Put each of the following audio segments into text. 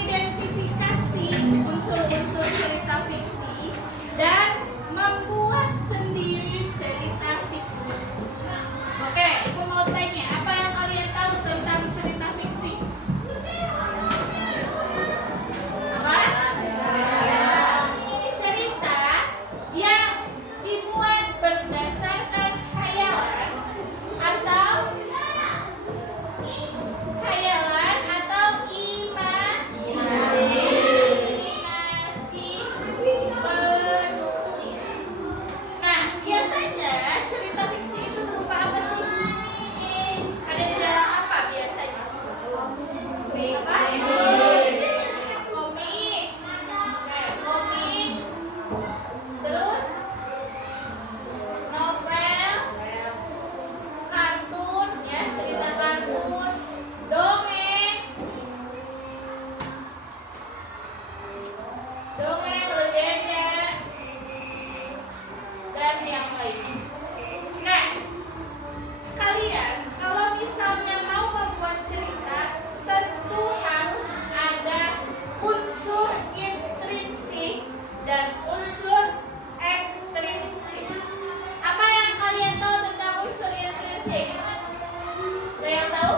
mengidentifikasi unsur-unsur cerita fiksi dan membuat sendiri cerita fiksi. Oke, Ibu mau tanya, apa yang kalian tahu tentang cerita fiksi? Apa? Cerita yang dibuat berdasarkan khayalan atau imajinasi penulis. Nah, biasanya cerita fiksi itu berupa apa sih? Ada di dalam apa biasanya? Apa? Komik. Oke, komik. Terus novel, kartun, ya, cerita kartun, dongeng, legenda, dan yang lain. Nah, kalian kalau misalnya mau membuat cerita, tentu harus ada unsur intrinsik dan unsur ekstrinsik. Apa yang kalian tahu tentang unsur intrinsik? Ada yang tahu?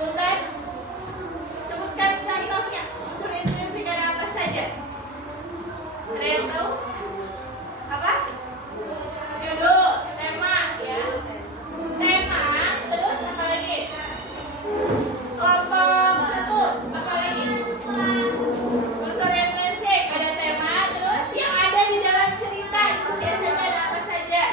Sultan? Sebutkan contohnya. Unsur intrinsik ada apa saja? Ada yang tahu? Apa? Judul, tema, ya. Tema, terus apa lagi? Kelompok satu, apa lagi? Unsur intrinsik, ada tema, terus yang ada di dalam cerita itu biasanya ada apa saja?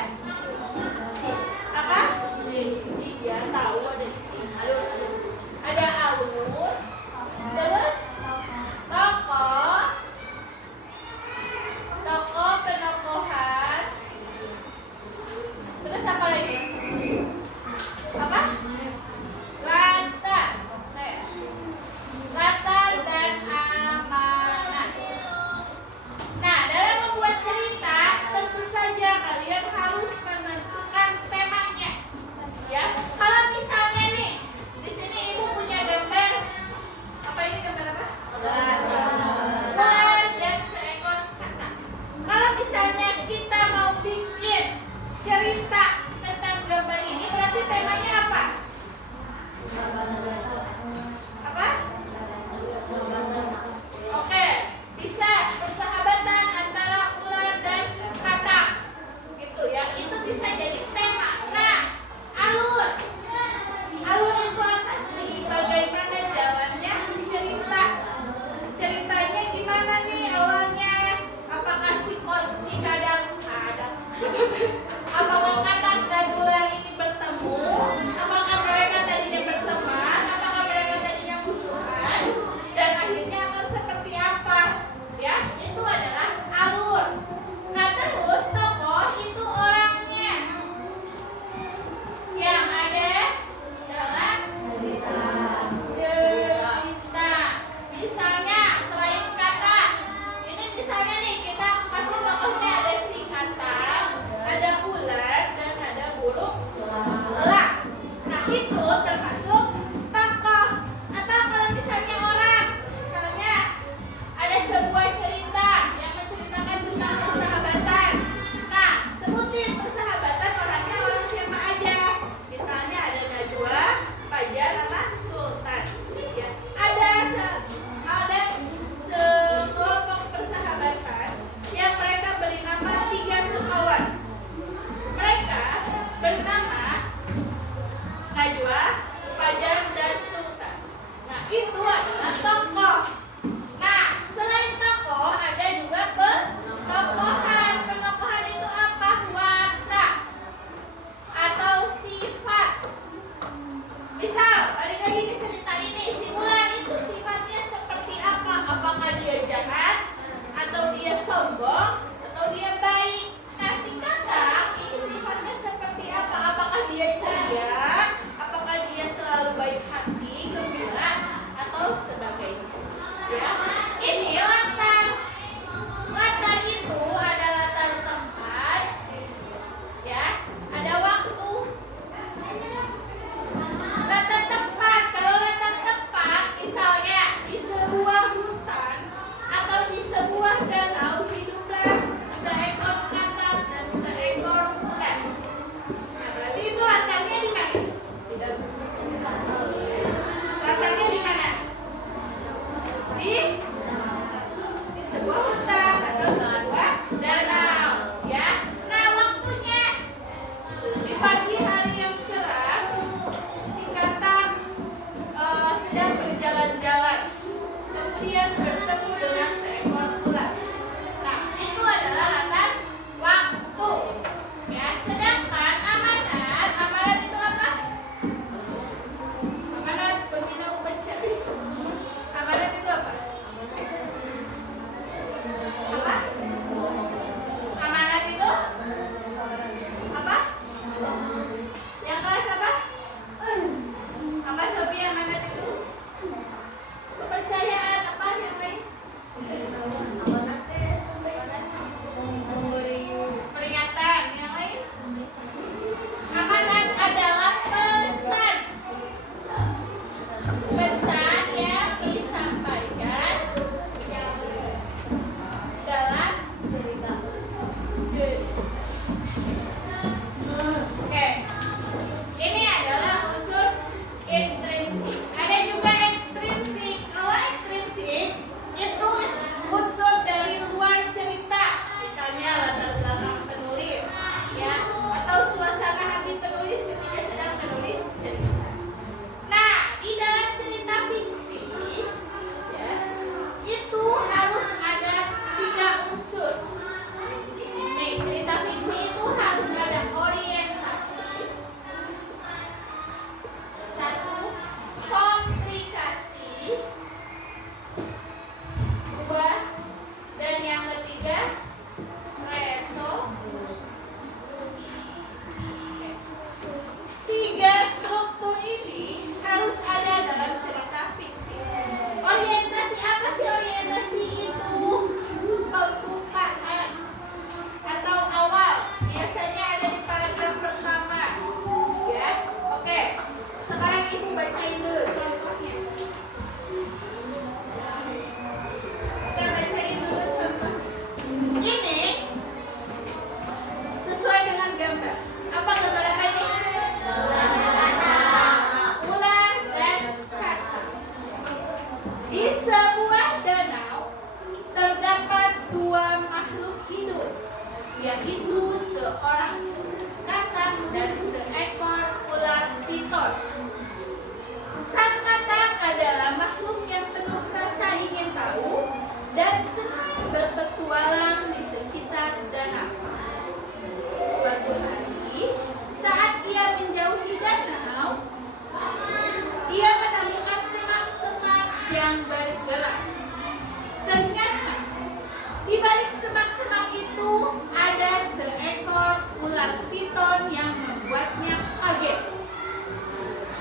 piton yang membuatnya kaget.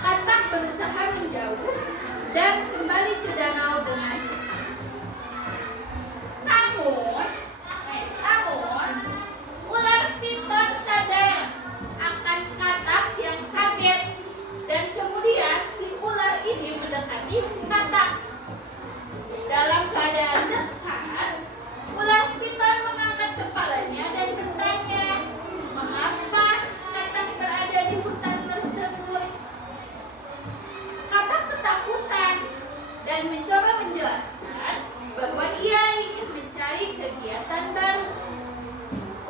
Katak berusaha menjauh dan kembali ke danau dengan cepat. Namun, ular piton sadar akan katak yang kaget dan kemudian si ular ini mendekati katak. Dalam keadaan dekat, ular piton mengangkat kepalanya dan bertanya, mengapa katak berada di hutan tersebut? Katak ketakutan dan mencoba menjelaskan bahwa ia ingin mencari kegiatan baru.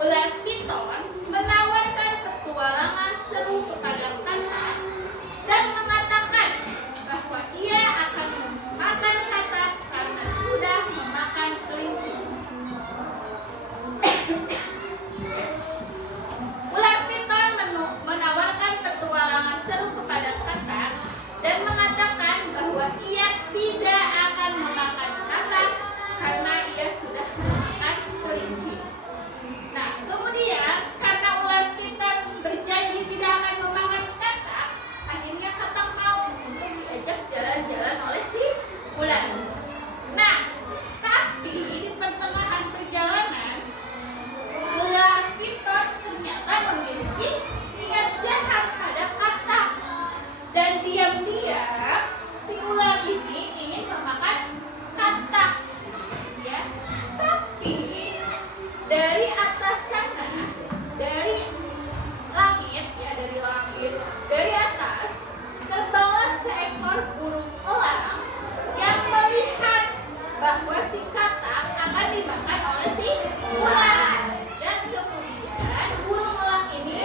Ular piton menawarkan petualangan seru kepada katak dan mengatakan bahwa ia akan memakan katak karena sudah memakan kelinci. Ular piton menawarkan petualangan seru kepada katak dan mengatakan bahwa ia tidak akan memakan katak karena ia sudah memakan kelinci. Nah, kemudian karena ular piton berjanji tidak akan memakan katak, akhirnya katak mau untuk diajak jalan-jalan oleh si ular. Nah, tapi di pertengahan perjalanan, ular piton ternyata memiliki niat jahat terhadap katak. Dan diam-diam si ular ini ingin memakan katak. Ya. Tapi dari atas sana, dari langit, dari atas terbanglah seekor burung elang yang melihat bahwa si katak akan dimakan oleh si ular. Dan kemudian burung elang ini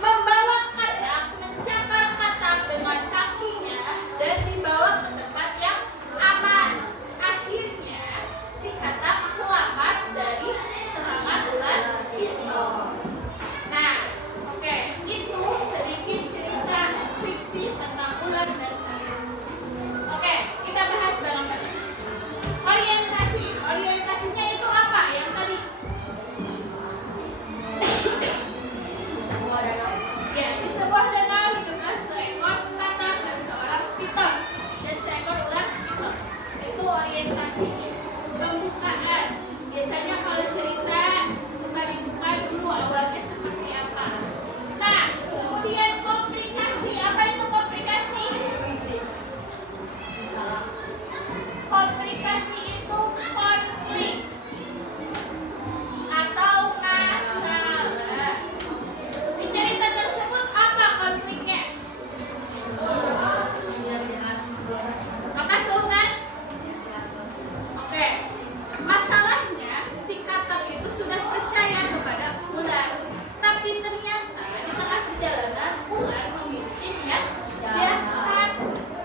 membawa katak, mencakar katak dengan kakinya dan dibawa ke tempat yang aman. Akhirnya si katak selamat dari serangan ular itu. Nah, oke, itu sedikit cerita fiksi tentang ular dan katak. Oke, kita bahas bareng-bareng. Orientasinya itu apa yang tadi? Ya, di sebuah danau hiduplah seekor katak dan seorang piton dan seekor ular piton. Itu orientasinya. Pembukaan. Biasanya kalau cerita suka dibuka dulu awalnya seperti apa. Nah, kemudian komplikasi. Apa itu komplikasi? Komplikasi itu konflik atau masalah. Di cerita tersebut apa konfliknya? Apa Sultan? Oke. Masalahnya si katak itu sudah percaya kepada ular, tapi ternyata di tengah perjalanan ular memiliki niat jahat.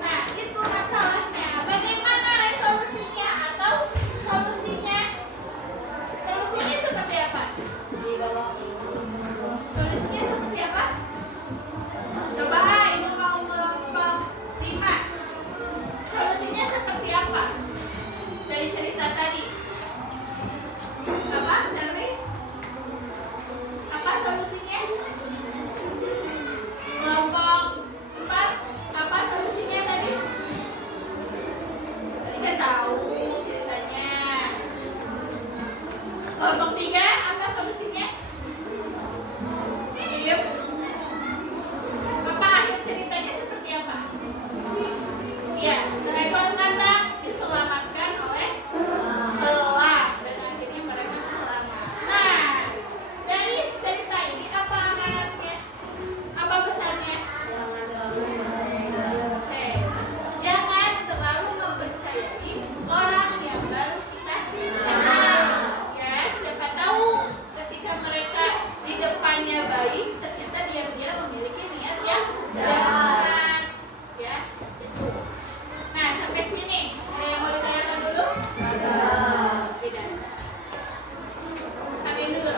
Nah, itu masalahnya. Bagaimana resolusinya atau solusinya? Solusinya seperti apa? Solusinya seperti apa? Coba Ibu mau kelompok 5. Solusinya seperti apa? Dari cerita tadi. Apa, Sherly? Apa solusinya? Kelompok 4. Apa solusinya tadi? Tadi kan tahu ceritanya. Kelompok 3, apa solusinya? Diem. Apa akhir ceritanya seperti apa? Ya, seekor katak diselamatkan oleh elang dan akhirnya mereka selamat. Nah, dari cerita ini apa amanatnya? Apa pesannya? Jangan terlalu mempercayai orang yang baru kita kenal. Ya, siapa tahu ketika mereka di depannya baik, ternyata dia memiliki niat yang jahat. Ya, itu. Nah, sampai sini ada yang mau ditanyakan dulu? Tidak. Ambil dulu.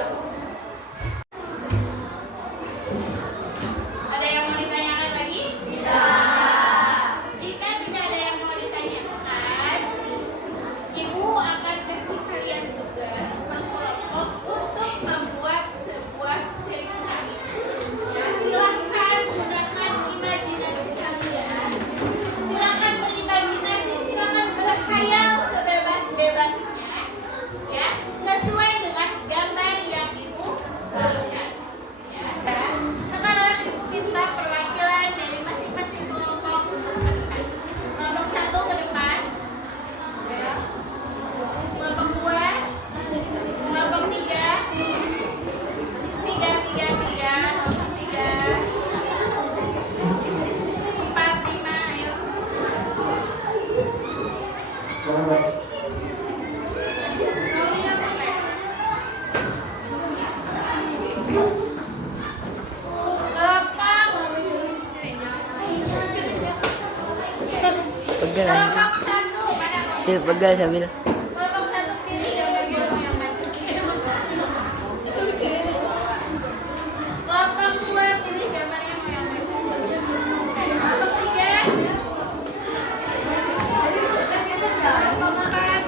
Ada yang mau ditanyakan lagi? Jika tidak ada yang mau ditanyakan, Ibu akan kasih kalian tugas berkelompok untuk membuat sebuah cerita. Bil pegal sambil. Kelompok satu pilih gambar yang mana? Kelompok dua pilih gambar yang mana? Kelompok tiga. Kelompok empat.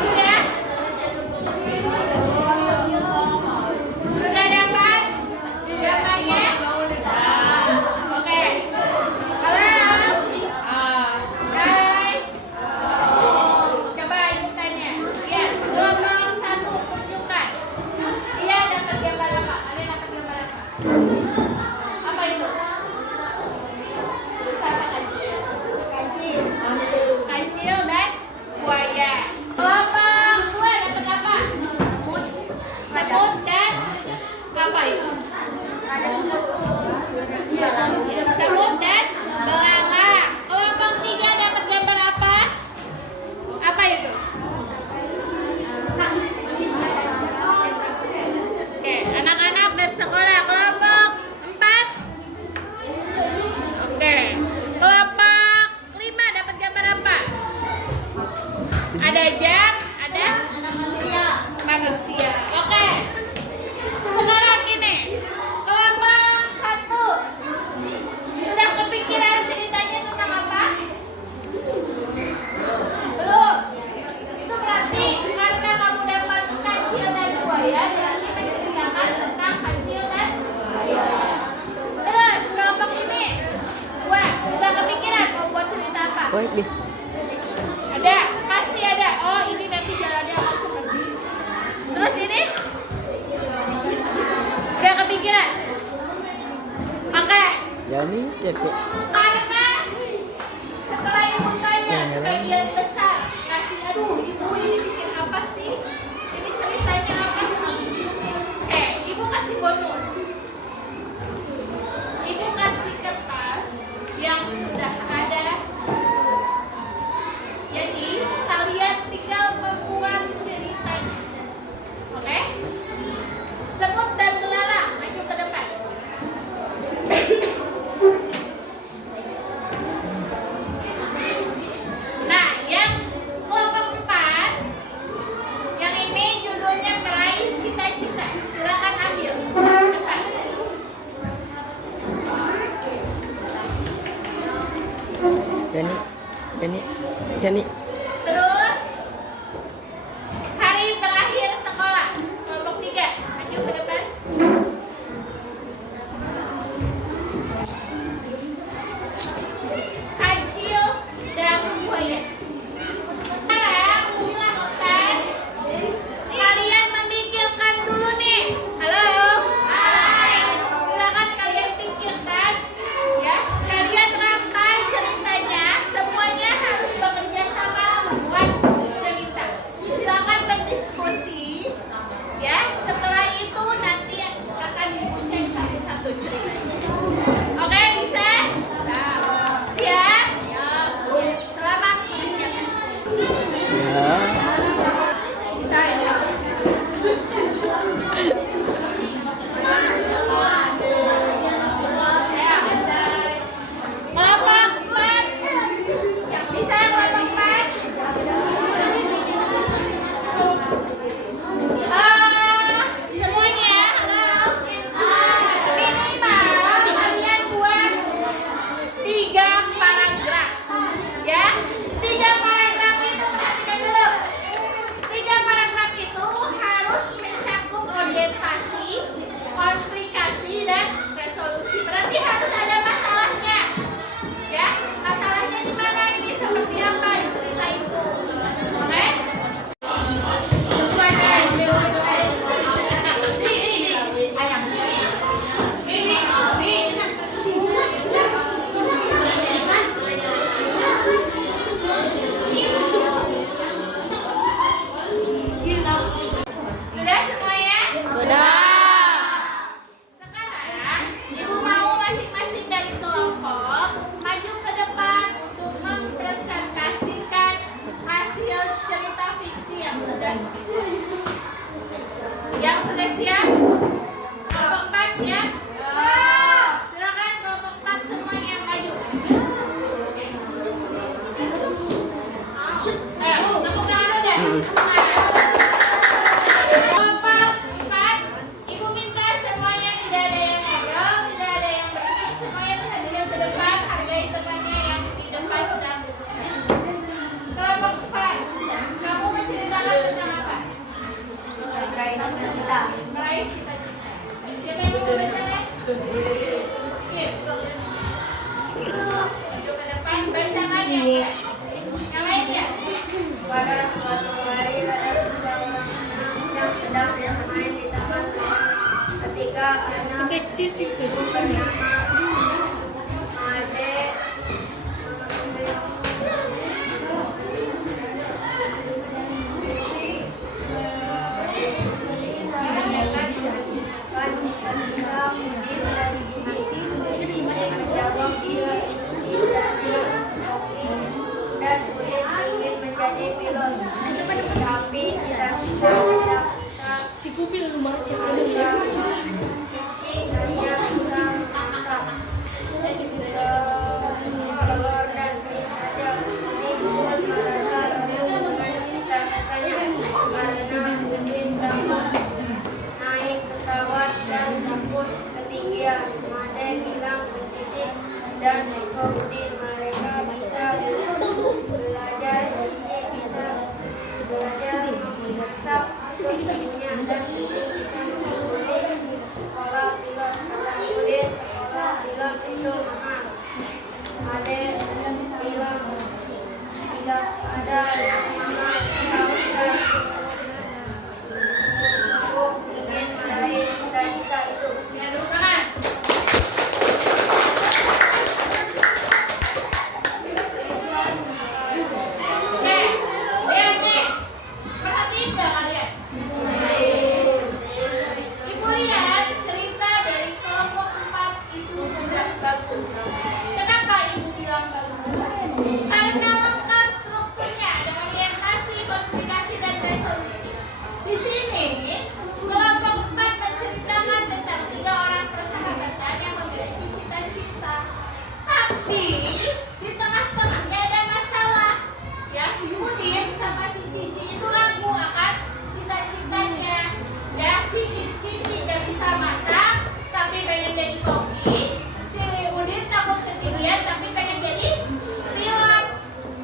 Sudah? Sudah dapat gambarnya? Oke. Halo. Hai. Coba ibu tanya. Lihat, gelombang satu tunjukkan. Dia dapat gambar apa? Ada dapat gambar apa? Apa itu? Siapa kancil? Kancil dan buaya. Gelombang dua dapat apa? Semut dan apa itu? Semut dan belalang. Kelompok tiga dapat gambar apa? Apa itu? Oke, anak-anak dan sekolah. Kelompok empat. Oke. Kelompok lima dapat gambar apa? Ada jam, ada manusia. Oke. Sekarang ini kelompok satu sudah kepikiran ceritanya tentang apa? Belum. Itu berarti karena kamu dapat kancil dan buaya, berarti menceritakan tentang kancil dan buaya. Terus kelompok ini dua sudah kepikiran mau buat cerita apa? Baik deh. Ada, pasti ada. Oh, ini nanti jalannya akan seperti ini. Terus ini? Udah kepikiran? Oke. Ya nih, ya kok. Karena setelah ibu tanya sebagian besar kasih aduh ibu ini bikin apa sih? Ini ceritanya apa sih? Ibu kasih bonus. Ibu kasih kertas yang sudah ada. Jadi kalian tinggal membuat ceritanya. Oke? Semut dan belalang maju ke depan. Nah, yang kelompok 4, yang ini judulnya meraih cita-cita. Silakan ambil. Depan. Yani. Terus hari terakhir sekolah. Kelompok 3, maju ke depan. Kancil dan buaya. Sekarang silakan kalian memikirkan dulu nih. Halo. Hai. Silakan kalian pikirkan ya. Kalian rangkai ceritanya. Semuanya harus bekerja sama Meraih cita-cita. Siapa yang mau bacanya? Oke. Maju ke depan, bacakan yang lain ya. Pada suatu hari ada dua orang anak yang sedang bermain di taman. Ketika anak bernama Ade menjawab dia dan Udin ingin menjadi pilot, tapi cita-cita tidak bisa. Si Kubil rumah Cici hanya bisa memasak telur dan mie saja. Udin pun merasa ragu dengan cita-citanya karena Udin takut naik pesawat dan takut ketinggian. Made bilang ke Cici dan ke Udin mereka bisa belajar. Cici bisa belajar memasak untuk ibunya dan Cici bisa mengikuti sekolah pilot. Kata Udin, sekolah pilot itu mahal. Ade bilang tidak ada yang mahal. Aku ingin meraih cita-cita itu. Ya, duduk sana. Oke, lihat nih. Perhatiin nggak kalian? Ibu lihat cerita dari kelompok 4 itu sudah bagus. Kenapa ibu bilang bagus? Karena lengkap strukturnya, ada orientasi, komunikasi, dan resolusi. Di sini kelompok 4 menceritakan tentang 3 orang persahabatan yang memiliki cita-cita. Tapi di tengah-tengahnya ada masalah. Ya, si Udin sama si Cici itu ragu akan cita-citanya. Ya, si Cici nggak bisa masak, tapi pengen jadi koki. Si Udin takut ketinggian, tapi pengen jadi pilot.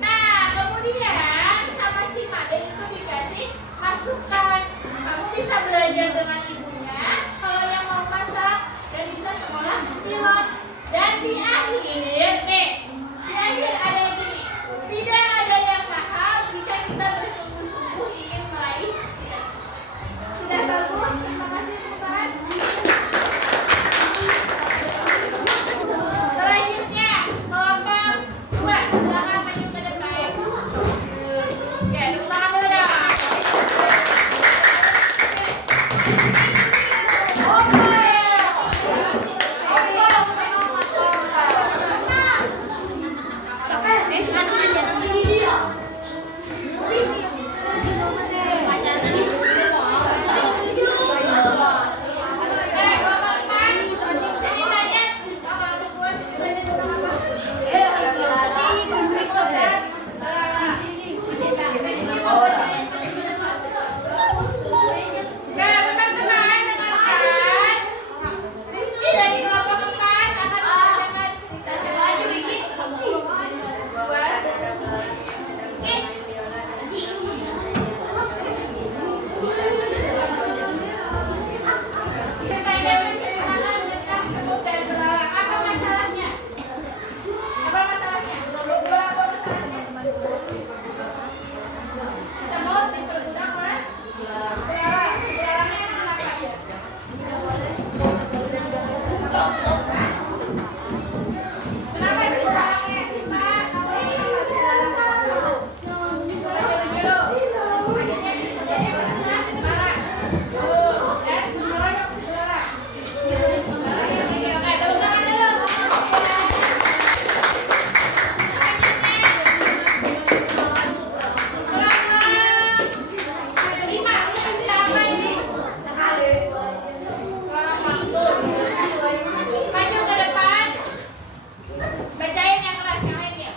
Nah, kemudian sama si Made itu dikasih masukan. Kamu bisa belajar dengan ibunya kalau yang mau masak dan bisa sekolah pilot. Dan di akhir, di akhir ada gini, tidak ada yang mahal jika kita bersungguh-sungguh ingin meraih cita-cita. Sudah bagus, terima kasih teman. Selanjutnya, kelompok 2, silakan maju ke depan. Oke, tepuk tangan dulu dong. Rizky dari kelompok 4 akan membacakan ceritanya. Ceritanya menceritakan tentang semut dan belalang. Apa masalahnya? Apa masalahnya? Apa masalahnya? Semut diperbudak oleh belalang. Si belalangnya kenapa? Kenapa sih belalangnya sih, Pak? Kenapa sih belalangnya? Baca dulu. Akhirnya si semutnya berusaha belalang. Dan meroyok si belalang. Belalangnya sini. Oke, tepuk tangan dulu. Lima, siapa ini? Orang waktu. Maju ke depan. Bacain yang keras yang lainnya.